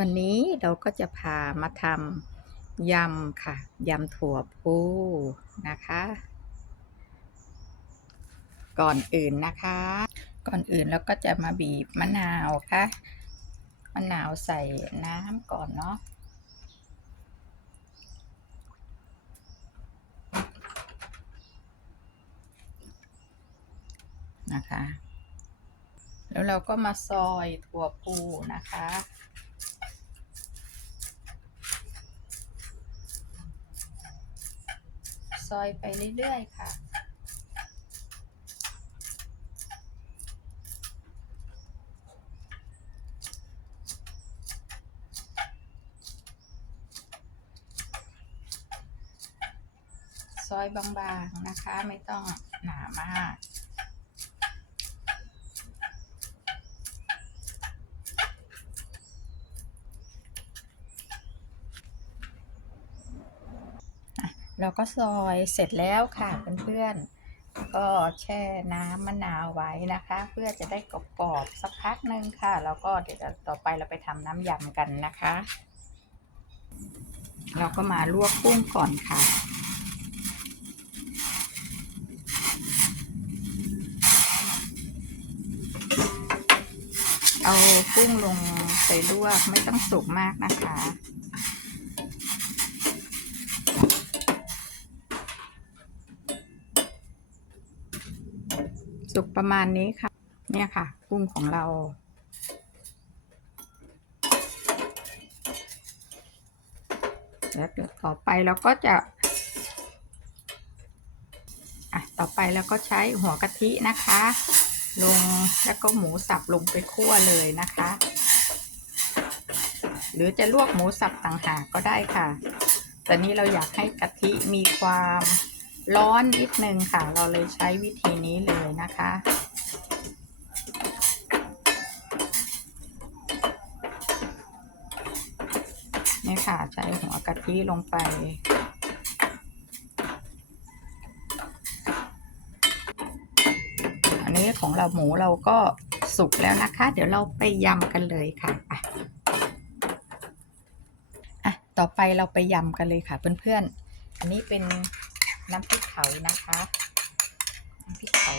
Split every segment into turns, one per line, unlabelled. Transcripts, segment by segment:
วันนี้เราก็จะพามาทำยำค่ะ ยำถั่วพูนะคะ ก่อนอื่นนะคะ ก่อนอื่นเราก็จะมาบีบมะนาวค่ะ มะนาวใส่น้ำก่อนเนาะนะคะ แล้วเราก็มาซอยถั่วพูนะคะ ซอยไปเรื่อยๆค่ะ ซอยบางๆนะคะไม่ต้องหนามาก เราก็ซอยเสร็จแล้วค่ะเพื่อนๆก็แช่น้ำมะนาวไว้นะคะ เพื่อจะได้กรอบๆสักพักหนึ่งค่ะ แล้วก็เดี๋ยวต่อไปเราไปทำน้ำยำกันนะคะ เราก็มาลวกกุ้งก่อนค่ะเอากุ้งลงไปลวกไม่ต้องสุกมากนะคะ สุกประมาณนี้ค่ะ เนี่ยค่ะ กุ้งของเรา แล้วเดี๋ยวต่อไปเราก็จะอะต่อไปเราก็ใช้หัวกะทินะคะ ลงแล้วก็หมูสับลงไปคั่วเลยนะคะ หรือจะลวกหมูสับต่างหากก็ได้ค่ะ แต่นี้เราอยากให้กะทิมีความ ร้อนนิดนึงค่ะ เราเลยใช้วิธีนี้เลยนะคะ นี่ค่ะใช้หัวกะทิลงไปอันนี้ของเราหมูเราก็สุกแล้วนะคะ เดี๋ยวเราไปยำกันเลยค่ะอะอะต่อไปเราไปยำกันเลยค่ะเพื่อนๆ อันนี้เป็น น้ำพริกเผานะคะน้ำพริกเผา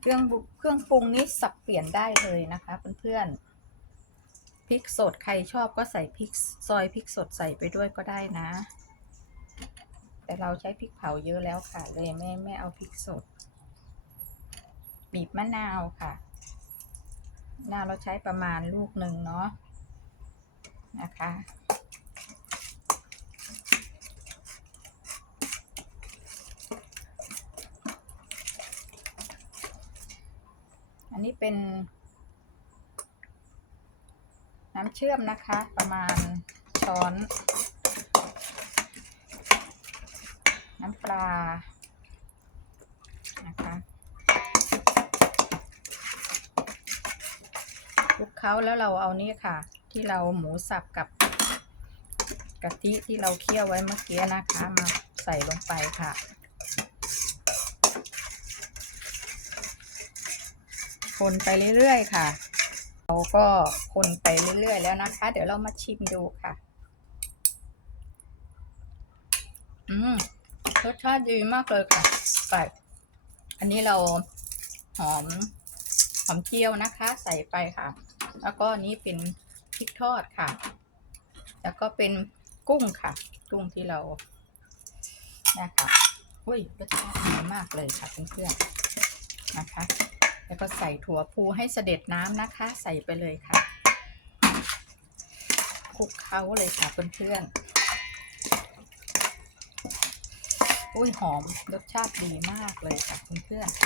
เครื่องเครื่องปรุงนี้สับเปลี่ยนได้เลยนะคะเพื่อนๆพริกสดใครชอบก็ใส่พริกซอยพริกสดใส่ไปด้วยก็ได้นะ แต่เราใช้พริกเผาเยอะแล้วค่ะเลยไม่ไม่เอาพริกสด บีบมะนาวค่ะมะนาวเราใช้ประมาณลูกหนึ่งเนาะนะคะ อันนี้ เป็น น้ำเชื่อมนะคะ ประมาณช้อน น้ำปลานะคะคลุกเคล้าแล้วเราเอานี่ค่ะ ที่เราหมูสับกับกะทิที่เราเคี่ยวไว้เมื่อกี้นะคะ มาใส่ลงไปค่ะ คนไปเรื่อยๆค่ะ เราก็คนไปเรื่อยๆแล้วนะคะ เดี๋ยวเรามาชิมดูค่ะ อืมรสชาติดีมากเลยค่ะใส่อันนี้เราหอมหอมเจียวนะคะ ใส่ไปค่ะ แล้วก็นี้เป็นพริกทอดค่ะ แล้วก็เป็นกุ้งค่ะ กุ้งที่เรานะคะอุ้ยรสชาติดีมากเลยค่ะเพื่อนๆนะคะ แล้วก็ใส่ถั่วพูให้เสด็จน้ำนะคะ ใส่ไปเลยค่ะคลุกเคล้าเลยค่ะเพื่อนๆอุ้ยหอมรสชาติดีมากเลยค่ะเพื่อนๆ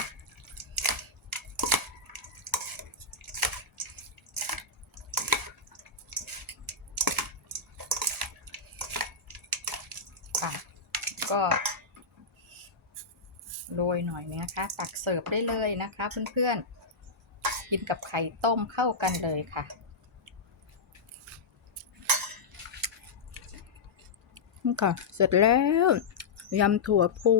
ค่ะก็ โรยหน่อยนะคะ ตักเสิร์ฟได้เลยนะคะ เพื่อนๆ กินกับไข่ต้มเข้ากันเลยค่ะ นี่ค่ะ เสร็จแล้ว ยำถั่วพู